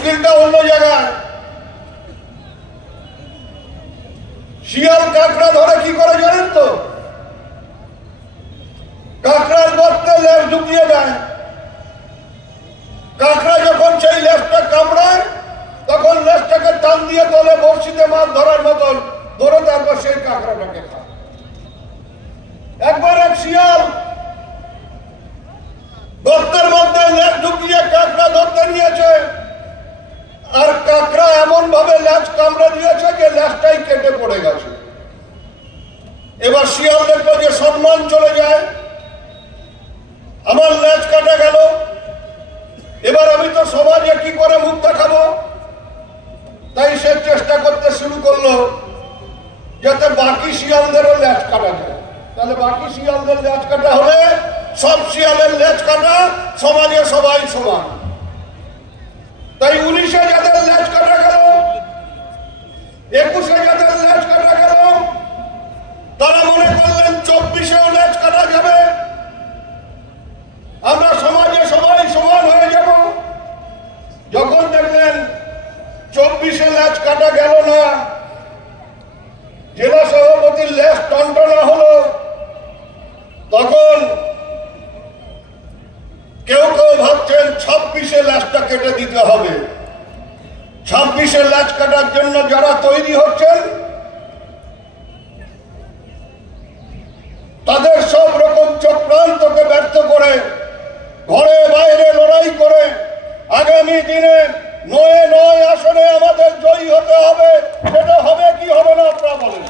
মুশকিলটা অন্য জায়গায়। শিয়াল কাঁকড়া ধরে কি করে জানেন তো? কাঁকড়ার গর্তে লেজ ঢুকিয়ে দেয়। কাঁকড়া যখন সেই লেজটা কামড়ায় তখন লেজটাকে টান দিয়ে তোলে বড়শিতে মাছ ধরার মতন ধরে, তারপর সেই কাঁকড়াটাকে খায়। একবার এক শিয়াল গর্তের মধ্যে লেজ ঢুকিয়ে কাঁকড়া ধরতে নিয়েছে, আর কাঁকড়া এমন ভাবে লেজ কামড়ে দিয়েছে যে লেজটাই কেটে পড়ে গেছে। এবার শিয়াল দেখলো যে সম্মান চলে যায়, আমার লেজ কাটা গেল, এবার আমি তো সমাজে কি করে মুখ দেখাবো। তাই সে চেষ্টা করতে শুরু করলো যাতে বাকি শিয়ালদেরও লেজ কাটা যায়। তাহলে বাকি শিয়ালদের লেজ কাটা হলে সব শিয়ালের লেজ কাটা, সমাজে সবাই সমান। তাই 19-এ যাদের লেজ কাটা গেল, 21-এ যাদের লেজ কাটা গেল, তারা মনে করলেন 24-এও লেজ কাটা যাবে, আমরা সমাজে সবাই সমান হয়ে যাব। যখন দেখলেন 24-এ লেজ কাটা গেল না, জেলা সভাপতির লেজ টনটনা হলো, তখন কেউ কেউ ভাবছেন 26-এ লেজটা কেটে দিতে হবে। 26-এ লেজ কাটার জন্য যারা তৈরি হচ্ছেন তাদের সব রকম চক্রান্তকে ব্যর্থ করে, ঘরে বাইরে লড়াই করে আগামী দিনে 9 আসনে আমাদের জয়ী হতে হবে। সেটা হবে কি হবে না আপনারা বলেন?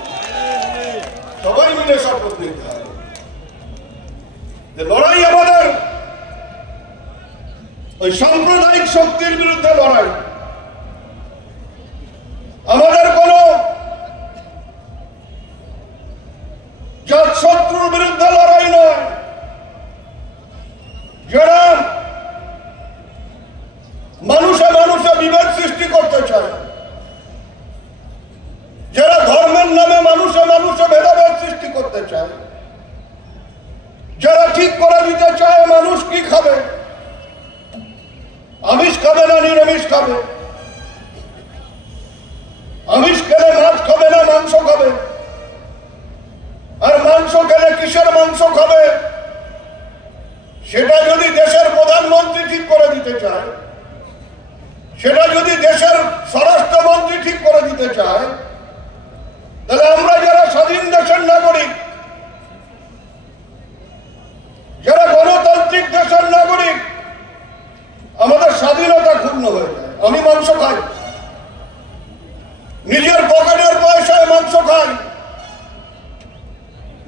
সবাই মিলে শপথ নিতে হবে যে লড়াই আমাদের ওই সাম্প্রদায়িক শক্তির বিরুদ্ধে লড়াই। আমাদের কোন জাত শত্রুর বিরুদ্ধে লড়াই নয়। যারা মানুষে মানুষে বিভেদ সৃষ্টি করতে চায়, যারা ধর্মের নামে মানুষে মানুষে ভেদাভেদ সৃষ্টি করতে চায়, যারা ঠিক করে দিতে চায় মানুষ কি খাবে, আমিষ খাবে না নিরামিষ খাবে, আমিষ খেলে মাছ খাবে না মাংস খাবে, আর মাংস খেলে কিসের মাংস খাবে সেটা যদি দেশের প্রধানমন্ত্রী ঠিক করে দিতে চায়, সেটা যদি দেশের স্বরাষ্ট্রমন্ত্রী ঠিক করে দিতে চায়, তাহলে আমরা যারা স্বাধীন দেশের নাগরিক, যারা গণতান্ত্রিক দেশের নাগরিক, আমাদের স্বাধীনতা ক্ষুণ্ণ হয়ে যায়। আমি মাংস খাই, নিজের পকেটের পয়সায় মাংস খাই,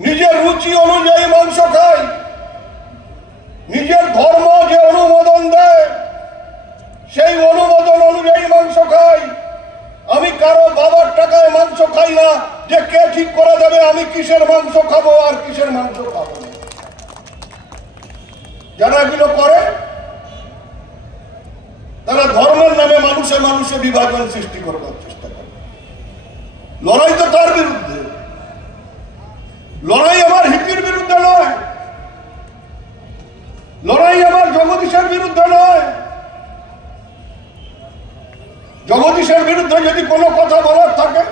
নিজের রুচি অনুযায়ী মাংস খাই, নিজের ধর্ম যে অনুমোদন দেয় সেই অনুমোদন অনুযায়ী মাংস খাই। আমি কারো বাবার টাকায় মাংস খাই না যে কে ঠিক করে দেবে আমি কিসের মাংস খাবো আর কিসের মাংস খাবো। যারা এগুলো করে তারা ধর্মের নামে মানুষে মানুষে বিভাজন সৃষ্টি করবার চেষ্টা করে। লড়াই তো তার বিরুদ্ধে, লড়াই আমার হিপির বিরুদ্ধে নয়, লড়াই আমার জগদীশের বিরুদ্ধে নয়। জগদীশের বিরুদ্ধে যদি কোনো কথা বলার থাকে,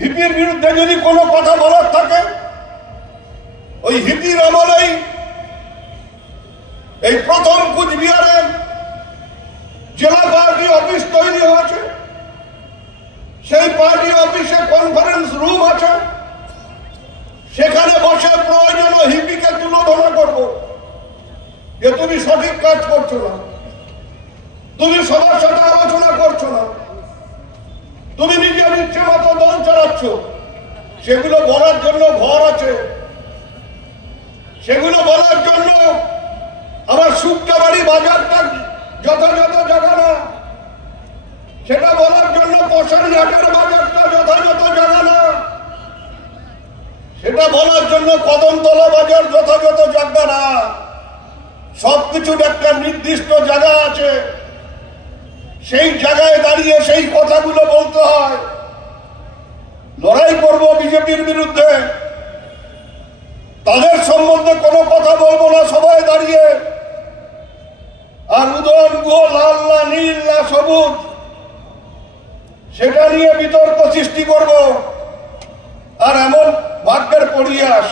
হিপির বিরুদ্ধে যদি কোনো কথা বলার থাকে, ওই হিপির আমলেই এই প্রথম কুচবিহারে জেলা পার্টি অফিস তৈরি হয়েছে। সেই পার্টি অফিসে কনফারেন্স রুম আছে, সেখানে বসে প্রয়োজন হিপিকে তুলোধনা করব যে তুমি সঠিক কাজ করছো না, তুমি সবার সাথে আলোচনা করছো না, তুমি নিজের ইচ্ছে মতো দল চালাচ্ছ। সেগুলো বলার জন্য ঘর আছে, সেগুলো বলার জন্য আমার শুক্তাবাড়ি বাজারটা যথাযথ জায়গা না, সেটা বলার জন্য কষারিঘাটের বাজারটা যথাযথ জায়গা না, সেটা বলার জন্য কদমতলা বাজার যথাযথ জায়গা না। সবকিছুর একটা নির্দিষ্ট জায়গা আছে, সেই জায়গায় দাঁড়িয়ে সেই কথাগুলো বলতে হয়। লড়াই করব বিজেপির বিরুদ্ধে, তাদের সম্বন্ধে কোনো কথা বলবো না সবাই দাঁড়িয়ে। আর উদয়ন গুহ লাল না নীল সবুজ সেটা নিয়ে বিতর্ক সৃষ্টি করব। আর এমন ভাগ্যের পরিহাস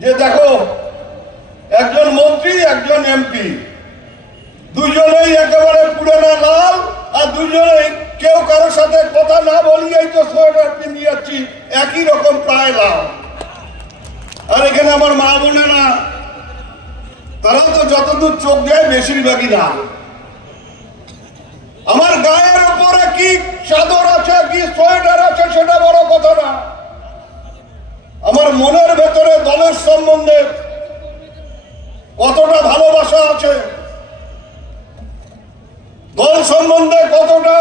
যে দেখো, একজন মন্ত্রী একজন এমপি, দুজনেই একেবারে পুরানা লাল, আর দুজনেই কেউ কারোর সাথে কথা না বলিয়েই তো সোয়েটার পিন্দি যাচ্ছি একই রকম প্রায় লাল। আর এখানে আমার মা বোনেরা, তারা তো যতদূর চোখ দেয় বেশিরভাগই লাল। আমার গায়ের উপরে কি চাদর আছে কি সোয়েটার আছে সেটা বড় কথা না, আমার মনের ভেতরে দলের সম্বন্ধে কতটা ভালোবাসা আছে, দল সম্বন্ধে কতটা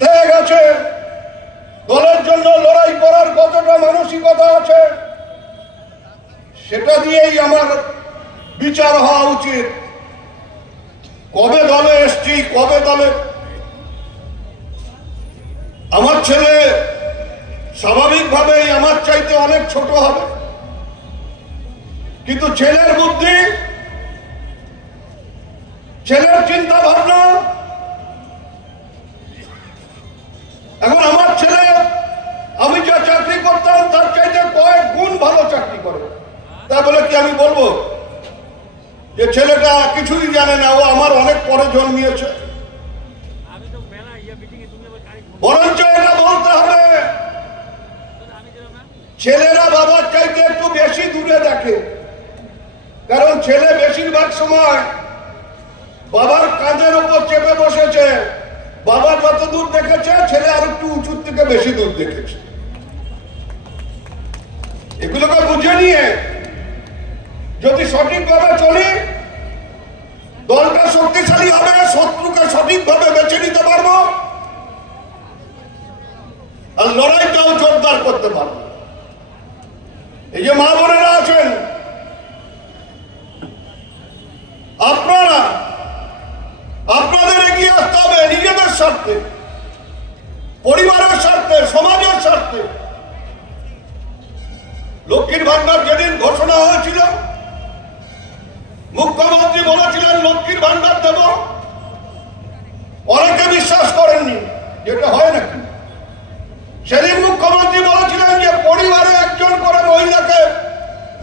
ত্যাগ আছে, দলের জন্য লড়াই করার কতটা মানসিকতা আছে, সেটা দিয়েই আমার বিচার হওয়া উচিত। কবে দলে এসছি, কবে দলে, আমার ছেলে স্বাভাবিকভাবেই আমার চাইতে অনেক ছোট হবে, কিন্তু ছেলের বুদ্ধি, ছেলের চিন্তা ভাবনা, এখন আমার ছেলে আমি যা চাকরি করতাম তার চাইতে কয়েক গুণ ভালো চাকরি করে। তা বলে কি আমি বলবো যে ছেলেটা কিছুই জানে না, ও আমার অনেক পরে জন্মিয়েছে? বরঞ্চ এটা বলতে হবে ছেলেরা বাবার চাইতে একটু বেশি দূরে দেখে, কারণ ছেলে বেশিরভাগ সময় বাবার কাঁধের উপর চেপে বসেছে। বাবা যত দূর দেখেছে, ছেলে আর একটু উঁচুর থেকে বেশি দূর দেখেছে। এগুলোকে বুঝে নিয়ে যদি সঠিকভাবে চলি, দলটা শক্তিশালী হবে, শত্রুকে সঠিকভাবে বেছে নিতে পারবো, আর লড়াইটাও জোরদার করতে পারবো। এই যে মা বোনেরা আছেন, আপনারা আপনাদের এগিয়ে আসতে হবে নিজেদের স্বার্থে, পরিবারের স্বার্থে, সমাজের স্বার্থে। লক্ষ্মীর ভান্ডার যেদিন ঘোষণা হয়েছিল, মুখ্যমন্ত্রী বলেছিলেন লক্ষ্মীর ভান্ডার দেব, অনেকে বিশ্বাস করেননি যেটা হয় নাকি। সেদিন মুখ্যমন্ত্রী বলেছিলেন যে পরিবারে একজন করে মহিলাকে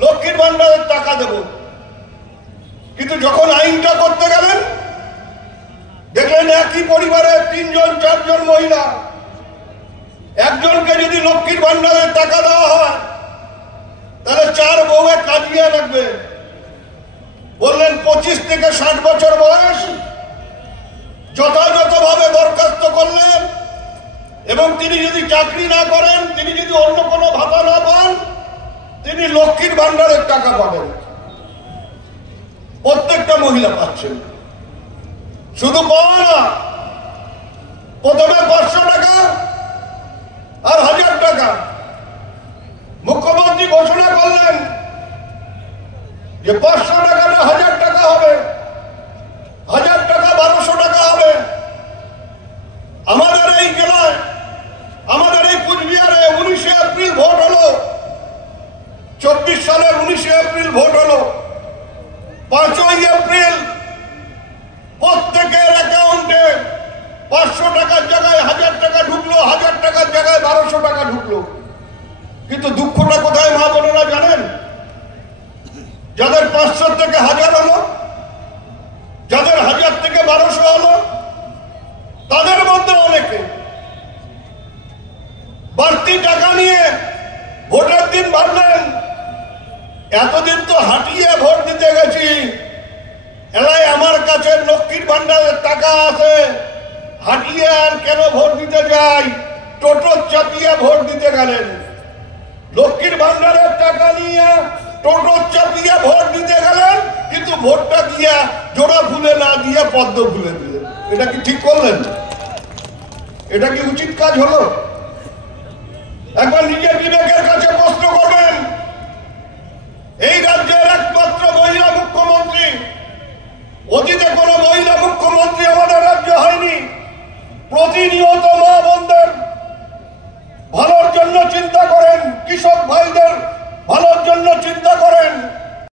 লক্ষ্মীর ভান্ডারের টাকা দেব, কিন্তু যখন আইনটা করতে গেলেন দেখলেন একই পরিবারে 3 জন 4 জন মহিলা, একজনকে যদি লক্ষ্মীর ভান্ডারের টাকা দেওয়া হয় তাহলে 4 বউয়ে কাজিয়ে লাগবে। বললেন 25 থেকে 60 বছর বয়স, যথাযথভাবে দরখাস্ত করলেন, এবং তিনি যদি চাকরি না করেন, তিনি যদি অন্য কোনো ভাতা না পান, তিনি লক্ষ্মীর ভান্ডারের টাকা পাবেন। প্রত্যেকটা মহিলা পাচ্ছেন। শুধু পাওয়া না, প্রথমে 500 টাকা আর 1000 টাকা। মুখ্যমন্ত্রী ঘোষণা করলেন যে 500 টাকাটা 1000 টাকা হবে, 1000 টাকা 1200 টাকা হবে। আমাদের এই জেলায়, আমাদের এই কুচবিহারে 19 এপ্রিল ভোট হলো, 24 সালের 19 এপ্রিল ভোট হলো। 5ই এপ্রিল প্রত্যেকের অ্যাকাউন্টে 500 টাকার জায়গায় 1000 টাকা ঢুকলো, 1000 টাকার জায়গায় 1200 টাকা ঢুকলো। কিন্তু দুঃখটা কোথায় মা বোনেরা জানেন? যাদের 500 থেকে 1000 হলো, যাদের 1000 থেকে 1200 হলো, তাদের মধ্যে অনেকে বাড়তি টাকা নিয়ে ভোটের দিন ভাবলেন এতদিন তো হাঁটিয়ে ভোট দিতে গেছি, এলাই আমার কাছে লক্ষ্মীর ভান্ডারের টাকা আছে, হাঁটিয়ে আর কেন ভোট দিতে যাই, টোটো চাপিয়ে ভোট দিতে গেলেন। লক্ষ্মীর ভান্ডারের টাকা নিয়ে টোটো চাপিয়ে ভোট দিতে গেলেন, কিন্তু ভোটটা দিয়ে জোড়া ফুলে না দিয়ে পদ্ম ফুলে দিলেন। এটা কি ঠিক করলেন? এটা কি উচিত কাজ হলো? একবার নিজের বিবেকের কাছে প্রশ্ন করবেন। এই